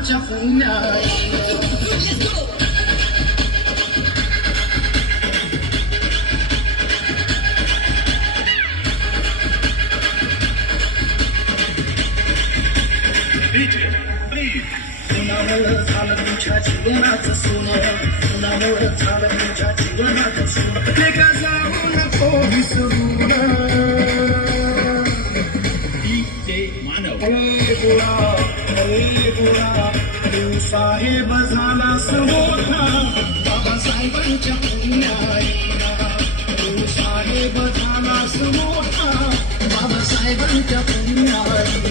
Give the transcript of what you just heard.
बाबासाहेबांच्या पुण्याई कुणामुळं झालं तुमच्या जीवनाचं सोनं कुणामुळं झालं तुमच्या जीवनाचं सोनं ते का जाऊ नको विसरून तू साहेब झाला समोर बाबासाहेबांच्या पुण्याईला तू साहेब झाला समोर बाबासाहेबांच्या पुण्याईला